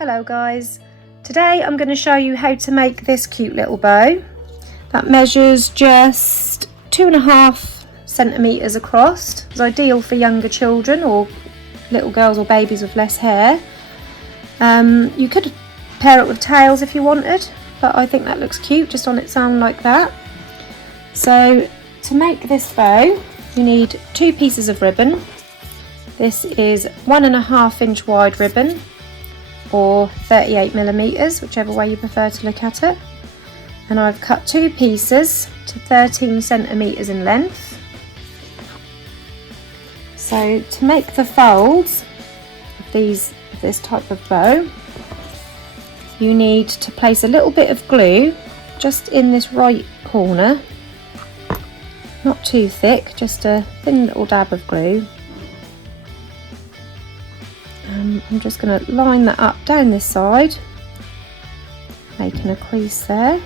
Hello guys, today I'm going to show you how to make this cute little bow that measures just 2.5 centimeters across. It's ideal for younger children or little girls or babies with less hair. You could pair it with tails if you wanted, but I think that looks cute just on its own like that. So to make this bow you need 2 pieces of ribbon. This is 1.5 inch wide ribbon or 38mm, whichever way you prefer to look at it. And I've cut 2 pieces to 13 centimeters in length. So to make the folds of this type of bow, you need to place a little bit of glue just in this right corner. Not too thick, just a thin little dab of glue. I'm just going to line that up down this side, making a crease there.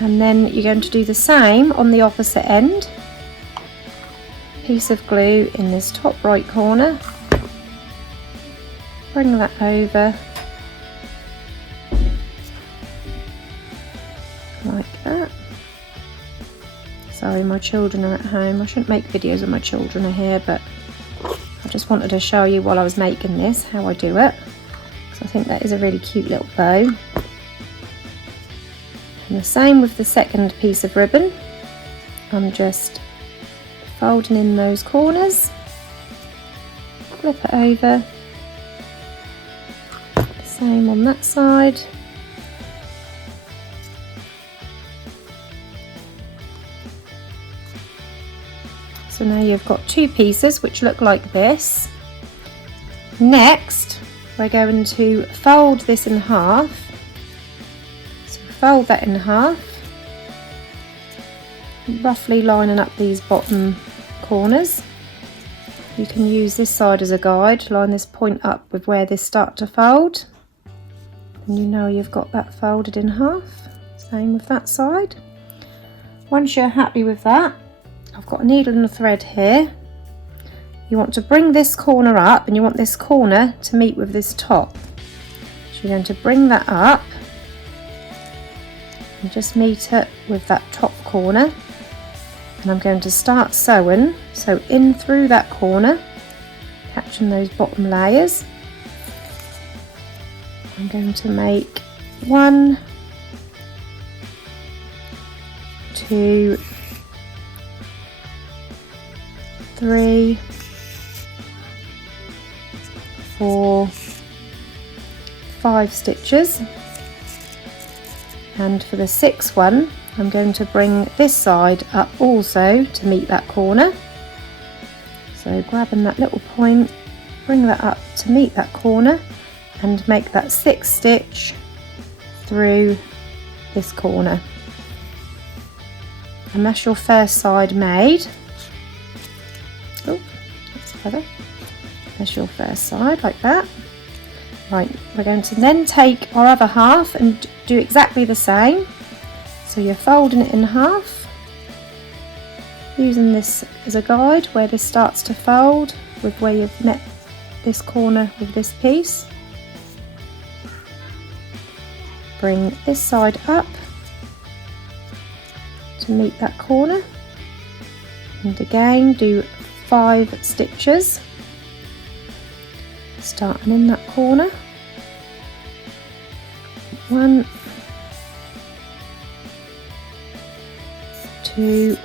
And then you're going to do the same on the opposite end. Piece of glue in this top right corner. Bring that over. Like that. Sorry, my children are at home. I shouldn't make videos when my children are here, but I just wanted to show you while I was making this how I do it, because I think that is a really cute little bow. And the same with the second piece of ribbon. I'm just folding in those corners, flip it over, same on that side. So now you've got 2 pieces which look like this. Next we're going to fold this in half. So fold that in half, roughly lining up these bottom corners. You can use this side as a guide, line this point up with where this starts to fold. And you know you've got that folded in half. Same with that side. Once you're happy with that, I've got a needle and a thread here. You want to bring this corner up and you want this corner to meet with this top. So you're going to bring that up and just meet it with that top corner. And I'm going to start sewing, so in through that corner, catching those bottom layers. I'm going to make 1, 2, 3, 4, 5 stitches, and for the 6th one I'm going to bring this side up also to meet that corner. So grabbing that little point, bring that up to meet that corner and make that 6th stitch through this corner, and that's your first side made. Oh, that's clever. There's your first side, like that. Right, we're going to then take our other half and do exactly the same. So you're folding it in half, using this as a guide where this starts to fold with where you've met this corner with this piece. Bring this side up to meet that corner, and again do 5 stitches, starting in that corner. 1, 2,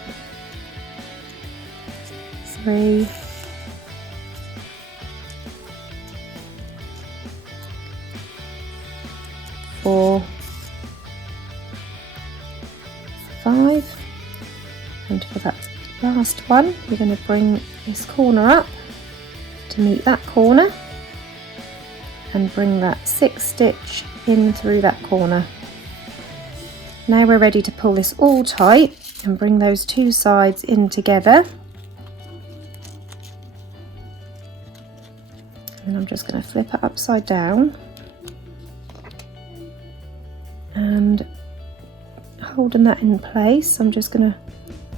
3, 4, 5, and for that last one you're going to bring this corner up to meet that corner and bring that 6th stitch in through that corner. Now we're ready to pull this all tight and bring those 2 sides in together. And I'm just going to flip it upside down and holding that in place, I'm just going to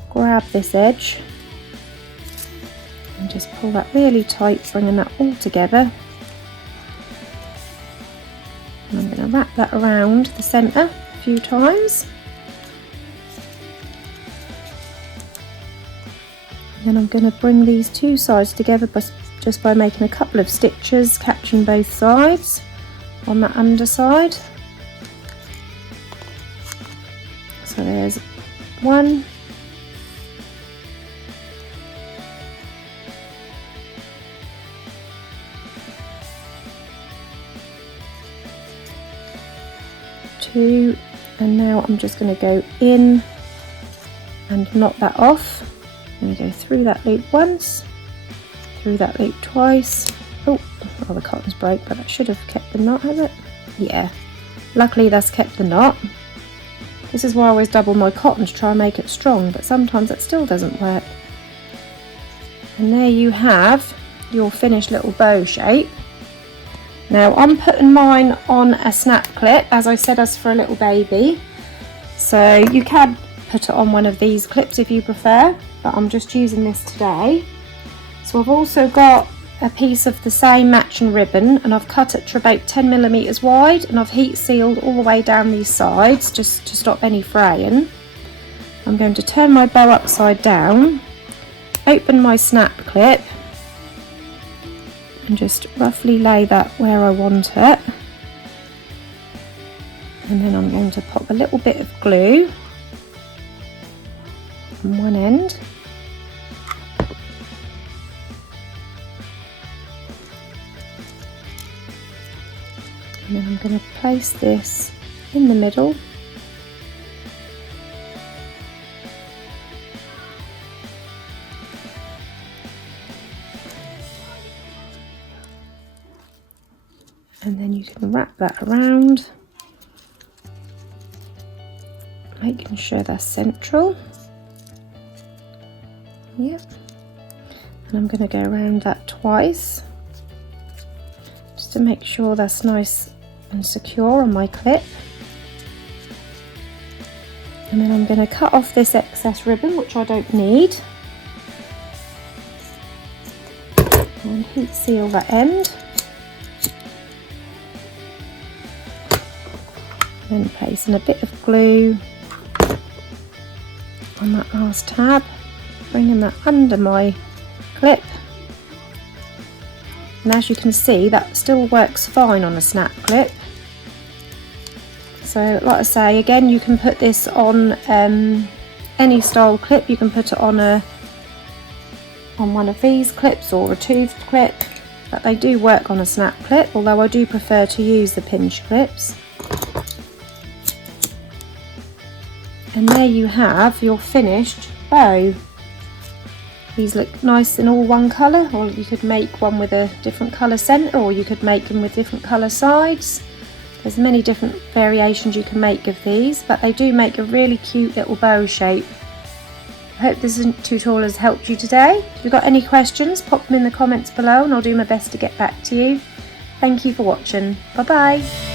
grab this edge And just pull that really tight, bringing that all together. And I'm going to wrap that around the centre a few times. And then I'm going to bring these two sides together just by making a couple of stitches, catching both sides on the underside. So there's one, two, and now I'm just going to go in and knot that off. I'm going to go through that loop once, through that loop twice. Oh, the cotton's broke, but that should have kept the knot, has it? Yeah, luckily that's kept the knot. This is why I always double my cotton to try and make it strong, but sometimes that still doesn't work. And there you have your finished little bow shape. Now I'm putting mine on a snap clip, as I said, as for a little baby. So you can put it on one of these clips if you prefer, but I'm just using this today. So I've also got a piece of the same matching ribbon, and I've cut it to about 10mm wide, and I've heat sealed all the way down these sides just to stop any fraying. I'm going to turn my bow upside down, open my snap clip, and just roughly lay that where I want it. And then I'm going to pop a little bit of glue on one end. And then I'm going to place this in the middle. And then you can wrap that around, making sure that's central. Yep. And I'm going to go around that twice, just to make sure that's nice and secure on my clip. And then I'm going to cut off this excess ribbon, which I don't need, and heat seal that end. Then placing a bit of glue on that last tab, bringing that under my clip. And as you can see, that still works fine on a snap clip. So like I say, again, you can put this on any style clip. You can put it on one of these clips or a toothed clip, but they do work on a snap clip, although I do prefer to use the pinch clips. And there you have your finished bow. These look nice in all one colour, or you could make one with a different colour centre, or you could make them with different colour sides. There's many different variations you can make of these, but they do make a really cute little bow shape. I hope this tutorial has helped you today. If you've got any questions, pop them in the comments below and I'll do my best to get back to you. Thank you for watching. Bye bye.